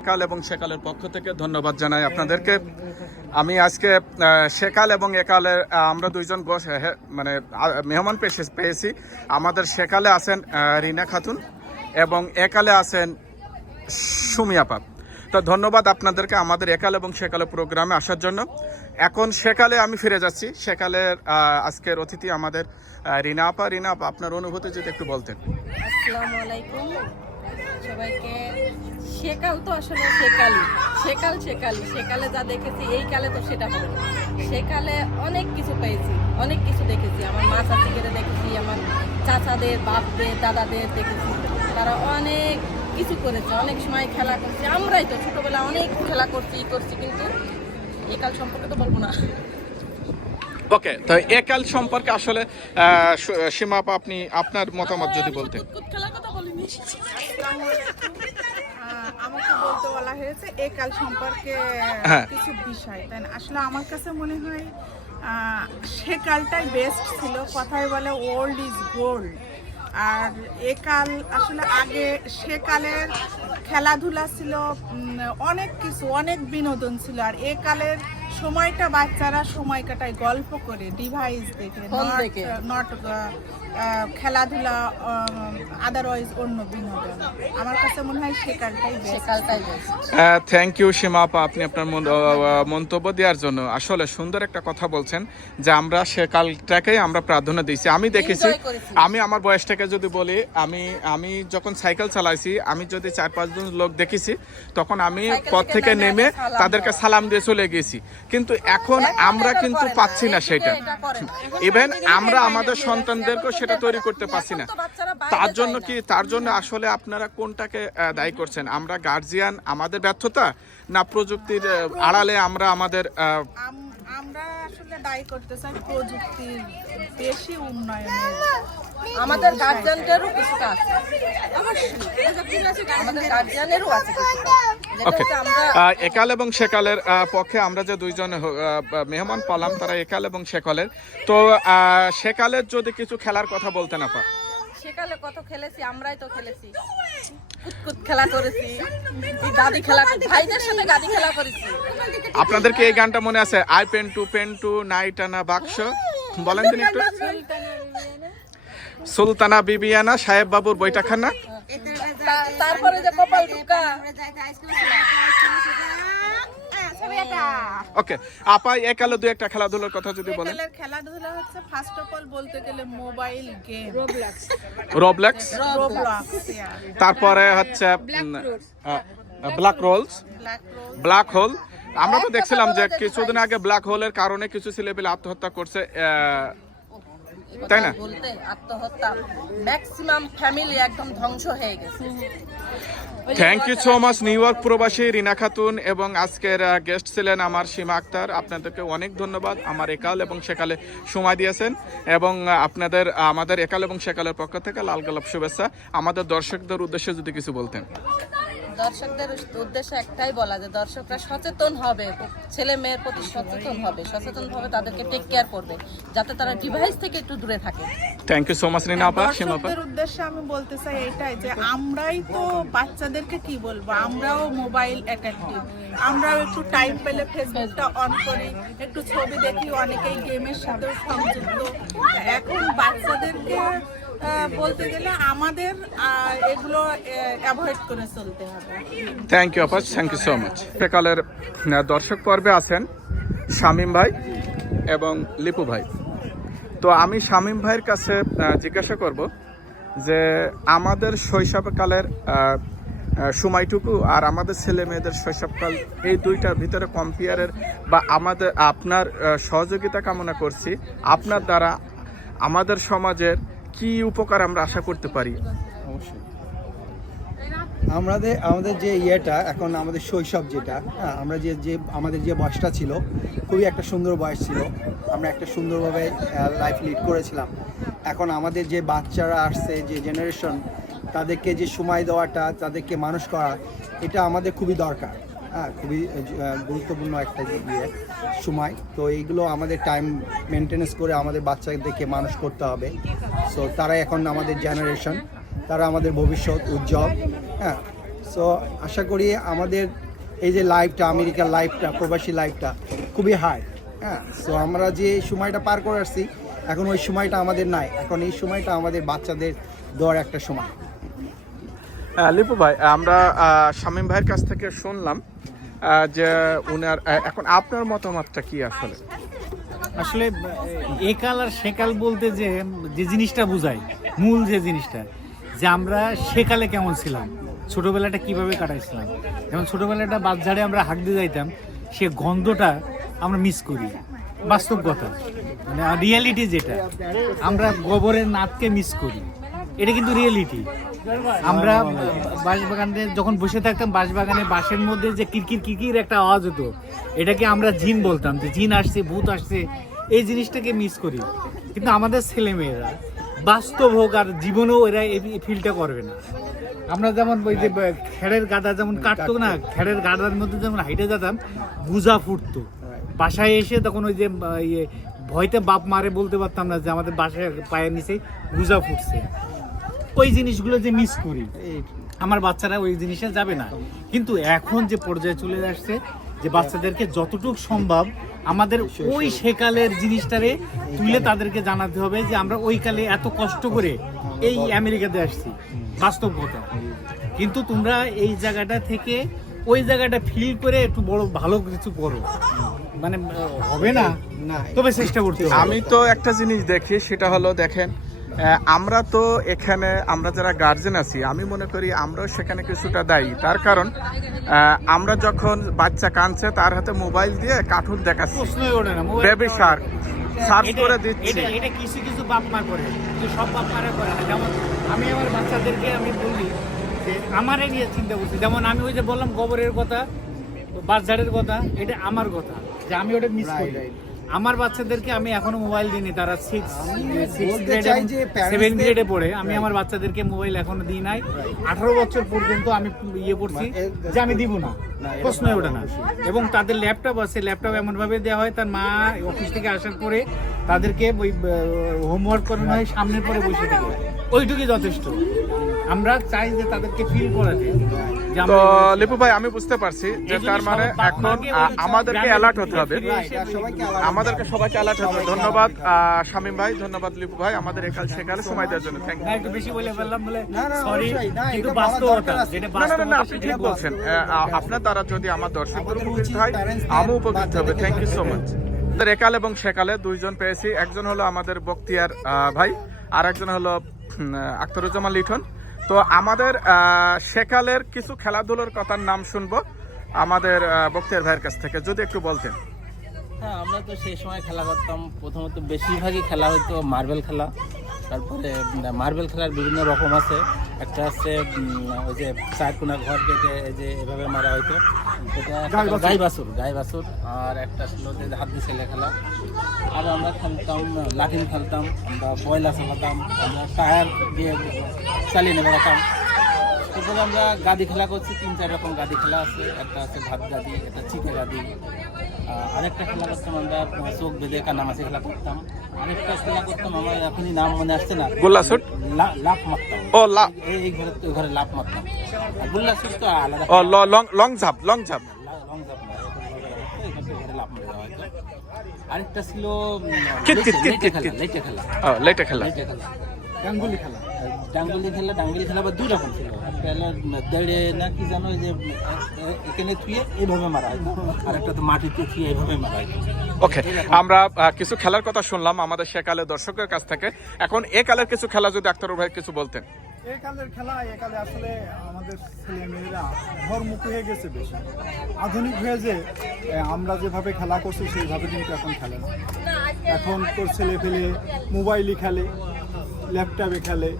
সেকাল এবং সেকালের পক্ষ থেকে ধন্যবাদ জানাই আপনাদেরকে। আমি আজকে সেকাল এবং একালের আমরা দুইজন মানে মেহমান পেশে পেয়েছি। আমাদের সেকালে আছেন রিনা খাতুন এবং একালে আছেন সুমিয়াপা তো ধন্যবাদ আপনাদেরকে আমাদের একাল এবং সেকালে প্রোগ্রামে আসার জন্য। এখন সেকালে আমি ফিরে যাচ্ছি। সেকালের আজকের অতিথি আমাদের রিনা আপা। রিনা আপা, আপনার অনুভূতি যদি একটু বলতেন। আসসালামু আলাইকুম। সবাইকে। সেকাল তো আসলে সেকালই সেকাল সেকালই সেকালে যা দেখেছি এই কালে তো সেটা হবে না। সেকালে অনেক কিছু পেয়েছি অনেক কিছু দেখেছি। আমার মা চাচিকে দেখেছি আমার চাচাদের বাপদের দাদাদের দেখেছি। তারা অনেক কিছু করেছে অনেক সময় খেলা করছে। আমরাই তো ছোটবেলা অনেক খেলা করছি ই করছি কিন্তু এই কাল সম্পর্কে তো বলব না। ওকে তো একাল সম্পর্কে আসলে সীমা আপনি আপনার মতামত যদি বলতেন। আহ, আমাকে বলতে বলা হয়েছে এই কাল সম্পর্কে হ্যাঁ। কিছু বিষয়। তাই না? আসলে আমার কাছে মনে হয় সে কালটাই বেস্ট ছিল। কথায় বলে ওল্ড ইজ গোল্ড আর এ কাল আসলে আগে সে কালের খেলাধুলা ছিল অনেক কিছু অনেক বিনোদন ছিল। আর এ কালের সময়টা বাচ্চারা সময় কাটায় গল্প করে ডিভাইস দেখে নট খেলাধুলা আদারওয়াইজ অন্য বিনোদন। আমার কাছে মনে হয় সে কালটাই সেকালটাই থ্যাংক ইউ সীমা আপা আপনি আপনার মন্তব্য দেওয়ার জন্য। আসলে সুন্দর একটা কথা বলছেন যে আমরা সে কালটাকেই আমরা প্রাধান্য দিয়েছি। আমি দেখেছি আমি আমার বয়সটাকে যদি বলি আমি আমি যখন সাইকেল চালাইছি আমি যদি চার পাঁচজন লোক দেখেছি তখন আমি পথ থেকে নেমে তাদেরকে সালাম দিয়ে চলে গেছি। কিন্তু এখন আমরা কিন্তু পাচ্ছি না সেটা। ইভেন আমরা আমাদের যাচ্ছে, সেটা তৈরি করতে পারছি না। তার জন্য কি তার জন্য আসলে আপনারা কোনটাকে দায়ী করছেন? আমরা গার্জিয়ান আমাদের ব্যর্থতা না প্রযুক্তির আড়ালে আমরা আমাদের আমরা আসলে দায়ী করতে চাই প্রযুক্তির বেশি উন্নয়নের। আমাদের গার্জিয়ানদেরও কিছুটা আছে। আমাদের গার্জিয়ানেরও আছে। কিছুটা। ওকে একাল এবং সেকালের পক্ষে আমরা যে দুইজন মেহমান পালাম তারা একাল এবং সেকালের। তো সেকালের যদি কিছু খেলার কথা বলতেন আপা। সেকালে কত খেলেছি আমরাই তো খেলেছি। কুতকুত খেলা করেছি। এই গাদি খেলা ভাইদের সাথে গাদি খেলা করেছি। আপনাদেরকে এই গানটা মনে আছে? I pen to pen to night আনা বাক্স? বলেন দিন একটু। সুলতানা বিবিয়ানা সাহেব বাবুর বইটা খান না? তারপরে যে কপাল টুকা। ওকে আপা একালে দু একটা খেলাধুলার কথা যদি বলেন। বিকেলের খেলাধুলা হচ্ছে ফার্স্ট অফ অল বলতে গেলে mobile game Roblox Roblox Roblox তারপরে হচ্ছে ব্ল্যাক রোলস ব্ল্যাক হোল আমরা তো দেখছিলাম যে কিছুদিন আগে ব্ল্যাক হোলের কারণে কিছু ছেলেপেলে আত্মহত্যা করছে তাই না? বলতে আত্মহত্যা। ম্যাক্সিমাম ফ্যামিলি একদম ধ্বংস হয়ে গেছে। Thank you so much New York প্রবাসী রিনা খাতুন এবং আজকের গেস্ট ছিলেন আমার সীমা আক্তার। আপনাদেরকে অনেক ধন্যবাদ। আমার একাল এবং সেকালে সময় দিয়েছেন এবং আপনাদের আমাদের একাল এবং সেকালের পক্ষ থেকে লাল গোলাপ শুভেচ্ছা। আমাদের দর্শকদের উদ্দেশ্যে যদি কিছু বলতেন। দর্শকদের উদ্দেশ্যে একটাই বলা যে দর্শকরা সচেতন হবে ছেলে মেয়ের প্রতি সচেতন হবে সচেতন ভাবে তাদেরকে টেক কেয়ার করবে যাতে তারা ডিভাইস থেকে একটু দূরে থাকে। Thank you so much Rina আপা দর্শকদের উদ্দেশ্যে আমি বলতে চাই এটাই যে আমরাই তো বাচ্চাদেরকে কি বলব? আমরাও মোবাইল অ্যাট্রাক্টিভ আমরাও একটু টাইম পেলে ফেসবুকটা অন করি একটু ছবি দেখি অনেকেই গেমের সাথেও সংযুক্ত। এখন বাচ্চাদেরকে বলতে গেলে আমাদের এগুলো অ্যাভয়েড করে চলতে হবে। থ্যাংক ইউ আপা থ্যাংক ইউ সো মাচ সেকালের দর্শক পর্বে আছেন শামীম ভাই এবং লিপু ভাই। তো আমি শামীম ভাইয়ের কাছে জিজ্ঞাসা করব যে আমাদের শৈশবকালের সময়টুকু আর আমাদের ছেলে মেয়েদের শৈশবকাল, এই দুইটার ভিতরে কম্পেয়ারের বা আমাদের, আপনার সহযোগিতা কামনা করছি। আপনার দ্বারা আমাদের সমাজের কি উপকার আমরা আশা করতে পারি? অবশ্যই। আমাদের আমাদের যে ইয়েটা, এখন আমাদের শৈশব যেটা হ্যাঁ আমরা যে যে, আমাদের যে বয়সটা ছিল, খুবই একটা সুন্দর বয়স ছিল। আমরা একটা সুন্দরভাবে লাইফ লিড করেছিলাম। এখন আমাদের যে বাচ্চারা আসছে, যে জেনারেশন তাদেরকে যে সময় দেওয়াটা, তাদেরকে মানুষ করা, এটা আমাদের খুবই দরকার। হ্যাঁ খুবই গুরুত্বপূর্ণ একটা ইয়ে সময়। তো এইগুলো আমাদের টাইম মেনটেনেন্স করে আমাদের বাচ্চাদেরকে মানুষ করতে হবে। সো তারা এখন আমাদের জেনারেশন তারা আমাদের ভবিষ্যৎ, উজ্জ্বল হ্যাঁ। সো আশা করি আমাদের এই যে লাইফটা আমেরিকার লাইফটা প্রবাসী লাইফটা খুবই হার্ড হ্যাঁ। সো আমরা যে সময়টা পার করে আসছি, এখন ওই সময়টা আমাদের নাই। এখন এই সময়টা আমাদের বাচ্চাদের দেওয়ার একটা সময়। লিপু ভাই আমরা শামীম ভাইয়ের কাছ থেকে শুনলাম যে উনার এখন আপনার মতামতটা কি আসলে? আসলে একাল আর সেকাল বলতে যে যে জিনিসটা বোঝায় মূল যে জিনিসটা, যে আমরা সেকালে কেমন ছিলাম, ছোটবেলাটা কীভাবে কাটাইছিলাম। যেমন ছোটবেলাটা বাচ্চারে আমরা হাঁক দিয়ে যাইতাম, সে গন্ধটা আমরা মিস করি, বাস্তব কথা। মানে রিয়ালিটি যেটা, আমরা গোবরের নাতকে মিস করি। এটা কিন্তু রিয়েলিটি আমরা বাঁশবাগানে যখন বসে থাকতাম, বাঁশবাগানে বাঁশের মধ্যে যে কিরকির কিরকির একটা আওয়াজ হতো, এটাকে আমরা জিন বলতাম যে জিন আসছে, ভূত আসছে, এই জিনিসটাকে মিস করি। কিন্তু আমাদের ছেলেমেয়েরা বাস্তব হোক আর জীবনেও এরা এই ফিলটা করবে না। আমরা যেমন ওই যে খেড়ের গাদা যেমন কাটতো না, খেড়ের গাদার মধ্যে যেমন হাইটে যেতাম, বুঝা ফুটতো। বাসায় এসে তখন ওই যে ইয়ে ভয়তে বাপ মারে বলতে পারতাম না যে আমাদের বাসায় পায়ের নিচে বুঝা ফুটছে। ওই জিনিসগুলো যে মিস করি আমার বাচ্চারা ওই জিনিসে যাবে না। কিন্তু এখন যে পর্যায়ে চলে আসছে যে বাচ্চাদেরকে যতটুকু সম্ভব আমাদের ওই সেকালের জিনিসটারে তুলে তাদেরকে জানাতে হবে যে আমরা ওই কালে এত কষ্ট করে এই আমেরিকাতে আসছি বাস্তব কথা কিন্তু তোমরা এই জায়গাটা থেকে ওই জায়গাটা ফিল করে একটু বড় ভালো কিছু করো। মানে হবে না? না। তবে চেষ্টা করতে হবে। আমি তো একটা জিনিস দেখি সেটা হলো দেখেন আমরা তো এখানে আমরা যারা গার্জেন আছি আমি মনে করি আমরাও সেখানে কিছুটা দায়ী। তার কারণ আমরা যখন বাচ্চা কাঁদছে তার হাতে মোবাইল দিয়ে কার্টুন দেখাচ্ছি। প্রশ্নই ওঠে না মোবাইল বেবি শার্ক সার্চ এটা- করে দিচ্ছি। এটা কিছু কিছু বাপ মা করে সব বাপ মারা করে যেমন আমি আমার বাচ্চাদেরকে আমি বলি যে আমারে নিয়ে চিন্তা করছি। যেমন আমি ওই যে বললাম গোবরের কথা বাচ্চাদের কথা এটা আমার কথা যে আমি ওটা মিস করি. আমার বাচ্চাদেরকে আমি এখনও মোবাইল দিইনি তারা সিক্স সেভেন গ্রেডে পড়ে। আমি আমার বাচ্চাদেরকে মোবাইল এখনও দিই নাই। আঠারো বছর পর্যন্ত আমি ইয়ে করছি যে আমি দিব না। প্রশ্নই ওঠে না। এবং তাদের ল্যাপটপ আছে ল্যাপটপ এমনভাবে দেওয়া হয় তার মা অফিস থেকে আসার পরে তাদেরকে ওই হোমওয়ার্ক করানো হয় সামনের পরে বসে থেকে। ওইটুকুই যথেষ্ট। আমরা চাই যে তাদেরকে ফিল করাতে। তো লিপু ভাই আমি বুঝতে পারছি যে তার মানে এখন আমাদেরকে অ্যালার্ট হতে হবে। আমাদেরকে সবাইকে অ্যালার্ট হতে হবে। ধন্যবাদ শামীম ভাই ধন্যবাদ লিপু ভাই আমাদের একাল সেকালে সময় দেওয়ার জন্য। থ্যাংক না একটু বেশি বলে ফেললাম বলে সরি না, কিন্তু বাস্তবতা যেটা না না না, না আপনি ঠিক বলছেন। আপনার দ্বারা যদি আমার দর্শকদের আমাদের উপকৃত হয় আমি উপকৃত হবে। থ্যাংক ইউ সো মাচ আমাদের একাল এবং সেকালে দুইজন পেয়েছি। একজন হলো আমাদের বক্তিয়ার আহ, ভাই আর একজন হলো আখতারুজ্জামান লিঠন তো আমাদের সেকালের কিছু খেলাধুলোর কথার নাম শুনব আমাদের বক্তের ভাইয়ের কাছ থেকে। যদি একটু বলতেন। হ্যাঁ আমরা তো সেই সময় খেলা করতাম। প্রথমত বেশিরভাগই খেলা হতো মার্বেল খেলা। তারপরে মার্বেল খেলার বিভিন্ন রকম আছে। একটা উম, ওই যে চার কোনা ঘর কেটে এই যে এভাবে মারা হতো এটা একটা গাই বাছুর। গাই বাছুর আর একটা ছিল যে হাত দিয়ে ছেলে খেলা আর আমরা খেলতাম লাঠিম খেলতাম আমরা বয়লা চালাতাম আমরা টায়ার দিয়ে চালিয়ে নিয়ে বেড়াতাম। এরপরে আমরা গাদি খেলা করছি তিন চার রকম গাদি খেলা আছে। একটা আছে ভাত গাদি একটা চিকে গাদি। আরেকটা খেলা করতাম আমরা চোখ বেঁধে কানামাছি খেলা করতাম। আরেকটা খেলা করতাম আমার এখনই নাম মনে আসছে না। গোল্লা লা- লাফ মারতাম। ও লা এই ঘরে ওই ঘরে মারতাম আর গুল্লা শুট তো আলাদা ও ল- লং ঝাপ লং ঝাপ। লা- জাম্প না। আরেকটা ছিল লেটে- খেলা খেলা লেটে খেলা। লেটে খেলা। গাঙ্গুলি খেলা। ডাঙ্গুলি খেলা ডাঙ্গুলি খেলা বা দুই রকম ছিল একটা দেড়ে না কি জানো যে এখানে থুয়ে এইভাবে মারা হয় আর একটা তো মাটিতে থুয়ে এইভাবে মারা হয় ওকে আমরা কিছু খেলার কথা শুনলাম আমাদের সেকালে দর্শকের কাছ থেকে। এখন এ কালের কিছু খেলা যদি আক্তার ভাই কিছু বলতেন। এই কালের খেলা একালে আসলে আমাদের ছেলে মেয়েরা ঘরমুখী হয়ে গেছে বেশি। আধুনিক হয়ে যে আমরা যেভাবে খেলা করছি সেইভাবে কিন্তু এখন খেলে না। এখন তোর ছেলে পেলে মোবাইলই খেলে। ল্যাপটপে খেলে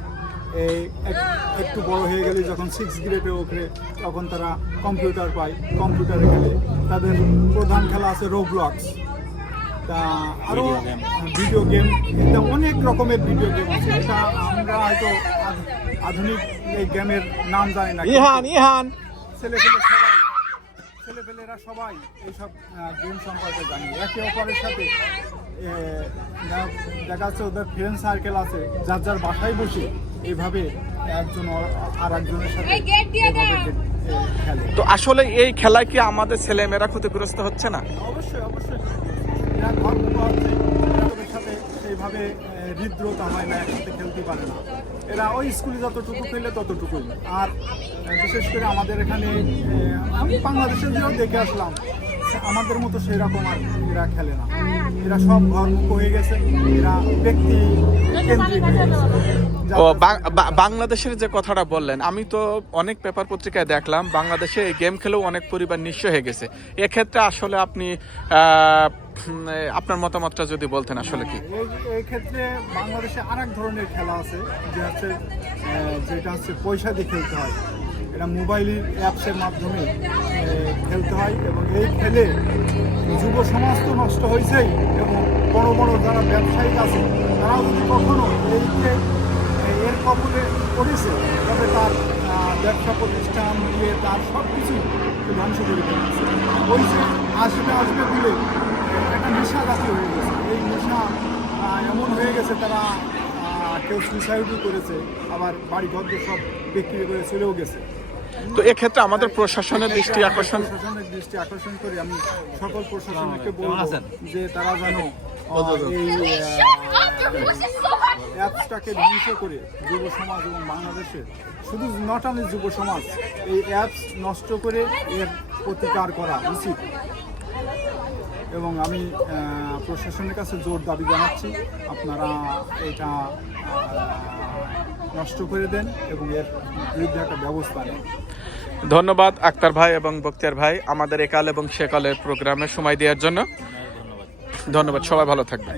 এই এক- একটু বড় হয়ে গেলে যখন সিক্স গ্রেডে ওঠে তখন তারা কম্পিউটার পায় কম্পিউটারে খেলে। তাদের প্রধান খেলা আছে রোবলক্স তা আরও ভিডিও গেম এটা অনেক রকমের ভিডিও গেম আছে। এটা আমরা হয়তো আধুনিক এই গেমের নাম জানি না ইহান ইহান। ছেলেপেলে সবাই ছেলেপেলেরা সবাই এইসব গেম সম্পর্কে জানি। একে অপরের সাথে দেখা যাচ্ছে ওদের ফ্রেন্ড সার্কেল আছে যার যার বাসায় বসে এইভাবে একজন আর একজনের সাথে এভাবে তো আসলে এই খেলায় কি আমাদের ছেলেমেয়েরা ক্ষতিগ্রস্ত হচ্ছে না? অবশ্যই অবশ্যই। এরা ঘর সাথে সেইভাবে হৃদ্রতা হয় না একসাথে খেলতে পারে না। এরা ওই স্কুলে যতটুকু খেলে ততটুকুই। আর বিশেষ করে আমাদের এখানে আমি বাংলাদেশের দিয়েও দেখে আসলাম। আমাদের মতো সেই রকম আর এরা খেলে না। এরা সব ঘরমুখো হয়ে গেছে। এরা ব্যক্তি ও বাংলাদেশের যে কথাটা বললেন আমি তো অনেক পেপার পত্রিকায় দেখলাম বাংলাদেশে এই গেম খেলেও অনেক পরিবার নিঃস্ব হয়ে গেছে। এক্ষেত্রে আসলে আপনি আপনার মতামতটা যদি বলতেন আসলে কি? এই এই ক্ষেত্রে বাংলাদেশে আর এক ধরনের খেলা আছে যে হচ্ছে যেটা হচ্ছে পয়সা দিয়ে খেলতে হয়। এটা মোবাইল অ্যাপসের মাধ্যমে খেলতে হয় এবং এই খেলে যুব সমাজ তো নষ্ট হয়েছেই এবং বড় বড় যারা ব্যবসায়িক আছে, তারাও যদি কখনো এই যে এর কবলে পড়েছে, তবে তার ব্যবসা প্রতিষ্ঠান দিয়ে তার সব কিছুই ধ্বংস করে ফেলেছে ওই যে আসবে আসবে বলে একটা নেশা জাতীয় হয়ে গেছে। এই নেশা এমন হয়ে গেছে তারা কেউ সুইসাইডও করেছে, আবার বাড়ি ঘর সব বিক্রি করে চলেও গেছে। তো এক্ষেত্রে আমাদের প্রশাসনের দৃষ্টি আকর্ষণ প্রশাসনের দৃষ্টি আকর্ষণ করে আমি সকল প্রশাসনকে বলব যে তারা যেন এই অ্যাপসটাকে ধ্বংস করে যুব সমাজ এবং বাংলাদেশের শুধু নট অনলি যুব সমাজ এই অ্যাপস নষ্ট করে এর প্রতিকার করা উচিত। এবং আমি প্রশাসনের কাছে জোর দাবি জানাচ্ছি আপনারা এটা নষ্ট করে দেন এবং এর বিরুদ্ধে একটা ব্যবস্থা নেন। ধন্যবাদ আক্তার ভাই এবং বক্তিয়ার ভাই আমাদের একাল এবং সেকালের প্রোগ্রামে সময় দেওয়ার জন্য। ধন্যবাদ। সবাই ভালো থাকবেন।